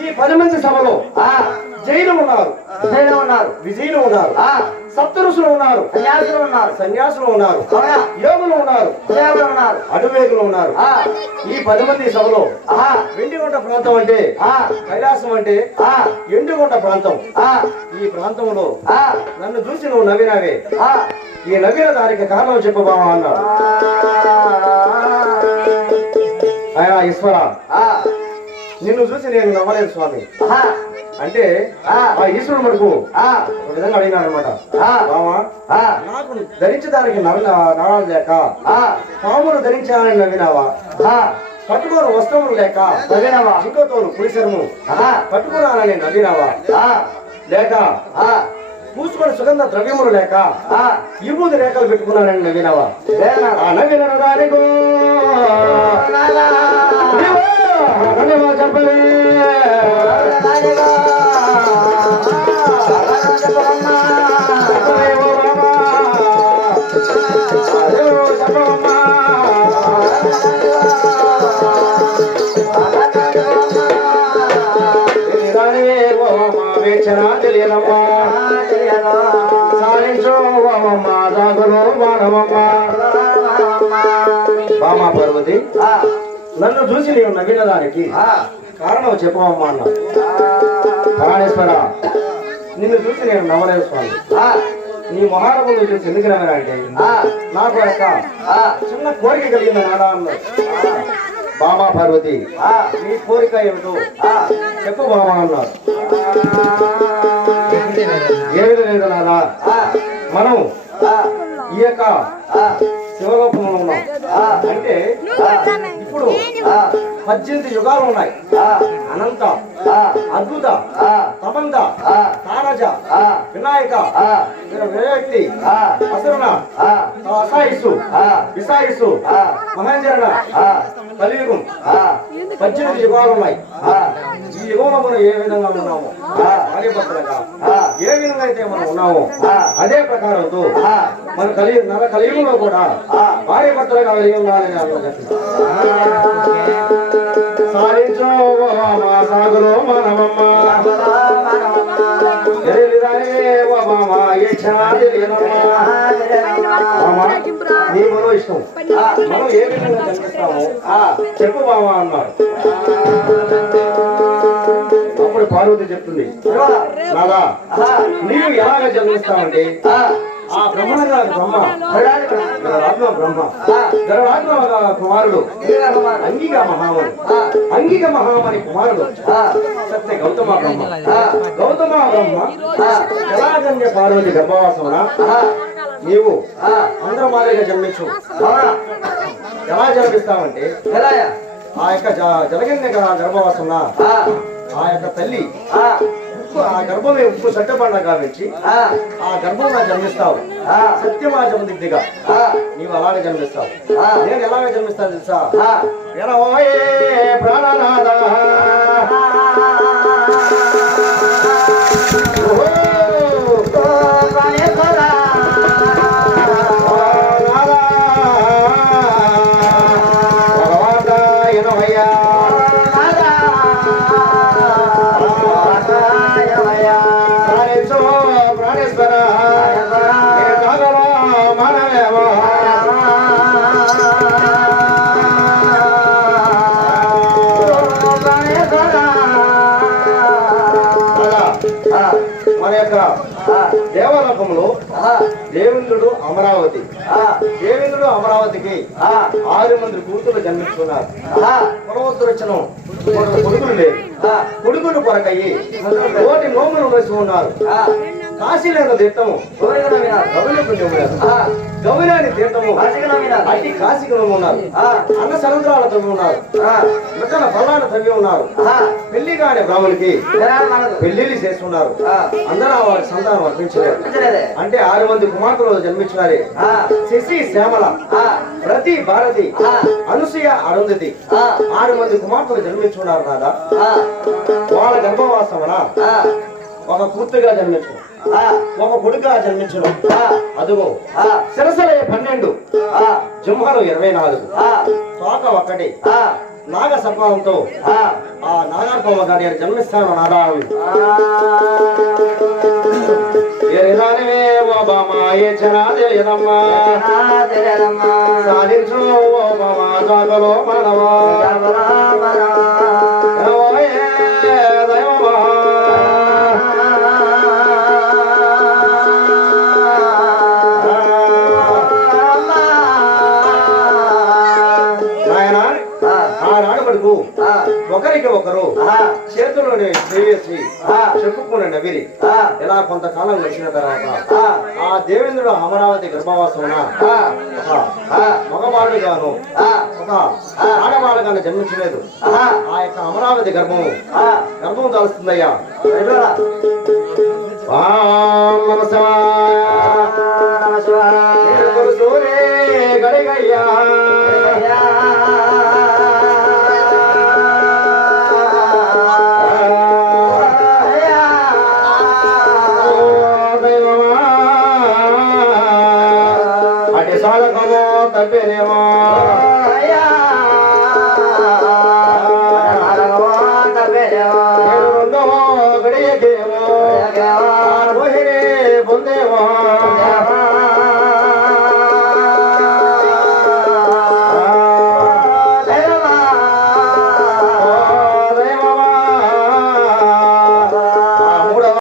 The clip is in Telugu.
ఈ పది మంది సభలో జైలు ఉన్నారు. ఉన్నారు. విజయులు ఉన్నారు. ఆ, సప్తరుషులు ఉన్నారు. సన్యాసులు ఉన్నారు. సన్యాసులు ఉన్నారు? యోగులు ఉన్నారు. ఉన్నారు. అడువేగులు ఉన్నారు. ఈ పది మంది సభలో వెండిగుంట ప్రాంతం అంటే ఆ, కైలాసం అంటే ఆ, ఎండుగుంట ప్రాంతం. ఆ, ఈ ప్రాంతంలో ఆ, నన్ను చూసి నువ్వు నవ్వినావే. ఆ. ఈ నవ్విన దానికి కారణం చెప్పు బావా అన్నాడు. ఆయన ఈశ్వర. ఆ, నిన్ను చూసి నేను నవ్వలేదు స్వామి. ఆ, అంటే ఆ. ఈశ్వరుడు మనకు ఆ, ఒక విధంగా అడిగినాడు అనమాట నాకు ధరించడానికి నల్ల నరాలు లేక ఆ, పాములు ధరించాలని నవ్వినావా? ఆ, పట్టుకోరు వస్త్రములు లేక నవ్వినావా? ఇంకోతోను పులిసరము ఆ, పట్టుకురాలని నవ్వినావా? ఆ, లేక ఆ, పూసుకొని సుగంధ ద్రవ్యములు లేక ఆ. విభూతి రేఖలు పెట్టుకున్నానని నవ్వినావా? నవ్విన దానికో బామా పార్వతి నన్ను చూసి నీవు నవ్విన దానికి కారణం చెప్పవమ్మా అన్న. ప్రాణేశ్వర నిన్ను చూసి నేను నవ్వలేదు స్వామి. నీ మొహారములు చూసి ఎందుకు నవ్వనంటే ఆ, నాకు యొక్క చిన్న కోరిక కలిగింది నాడా బామా పార్వతి నీ కోరిక ఏమిటో. చెప్పు బామా అన్నారు ఏమిటి లేదు నాదా మనం ఈ యొక్క ఆ, శివలోకంలో ఉన్నాం. అంటే ఇప్పుడు పద్దెనిమిది యుగాలు ఉన్నాయి. ఆ, అనంత ఆ, అద్భుత ఆ, తారజ ఆ, వినాయక ఆ, అసరుణ ఆ, అసాయిసు ఆ, విసాయిసు ఆ, కలియుగం ఆ, పద్దెనిమిది యుగాలు ఉన్నాయి ఆ, ఈ యుగంలో మనం ఏ విధంగా ఉన్నాము. ఏ విధంగా అయితే మనం ఉన్నామో ఆ. అదే ప్రకారంతో ఆ. మన కలి నర కలియుగంలో కూడా ఆ. భార్య భర్తలుగా కలిగి ఉండాలని సాధించో మనమమ్మ నీ మనో ఇష్టం మనం ఏ విధంగా కనిపిస్తామో చెప్పు బామ అన్నారు అప్పుడు పార్వతి చెప్తుంది. నాదా నీవు ఎలాగ జన్మిస్తావంటే బ్రహ్మ. బ్రహ్మ. కుమారుడు. అంగిక మహామణి అంగిక మహామణి కుమారుడు. సత్య గౌతమ బ్రహ్మ. గౌతమ బ్రహ్మ. జలాజన్య పార్వతి గర్భవాసమున. నీవు అందరమాలేగా జన్మించు. ఎలా జన్మిస్తావంటే ఆ యొక్క జ- జలగన్య గ- గర్భవాసమున ఆ యొక్క తల్లి ఉప్పు ఆ గర్భమే ఉప్పు చట్టబండ గావించి ఆ. గర్భంలో జన్మిస్తావు. సత్యమాజం దిద్దిగా నీవు అలాగే జన్మిస్తావు. నేను ఎలాగ జన్మిస్తాను తెలుసా? ప్రాణనాథ. మన యొక్క దేవలోకంలో దేవేంద్రుడు అమరావతి. దేవేంద్రుడు అమరావతికి ఆరు మంది కూతురు జన్మిస్తున్నారు కులవత్తురచనం కొడుకులు కొడుకులు కొరకయ్యి కోటి నోములు వేసి ఉన్నారు. కాశీలేని గౌరీ ఆ, గౌరీని తీర్థము. అట్టి కాశీకులు ఉన్నారు. అన్న సముద్రాల తవ్వి ఉన్నారు. మిట్టన పల్లాన తవ్వి ఉన్నారు. పెళ్ళి కాని మనదు పెళ్ళిళ్ళు చేస్తున్నారు. ఆ, అందరూ వారి సంతానం అర్పించలేరు మంచిదేలే. అంటే ఆరు మంది కుమార్తెలు జన్మించినారే. శశి శ్యామల ప్రతి భారతి అనసూయ అరుంధతి ఆరు మంది కుమార్తెలు జన్మించున్నారు నాదా? వాళ్ళ గర్భవాసమున? ఆ, ఒక కూతురుగా జన్మించు ఆ, ఒక కొడుకుగా జన్మించును ఆ, అదుగో. ఆ, శిరసలే పన్నెండు. ఆ, జింహలు ఇరవై నాలుగు. ఆ, తోక ఒక్కటి. ఆ, నాగ సర్పాలంతో ఆ, ఆ నాగార్పమ్మ గారి జన్మిస్తాను నాదా ఎరిదానివే ఓబమాయే జనాదేయనమ్మా ఆ, తెలియదమ్మా. సాధించు మనవా. ఒకరికి ఒకరు. చేతుల్లోని చేసి చెప్పుకున్న నవిరి. ఇలా కొంతకాలం గడిచిన తర్వాత ఆ దేవేంద్రుడు అమరావతి గర్భవాసమున మగవాడుగాను ఒక ఆడవాడుగాను జన్మించలేదు. ఆ యొక్క అమరావతి గర్భము గర్భం దాల్స్తుందయ్యా. సూరే గడిగయ్యా. అటు సాధకమో తప్పినేమో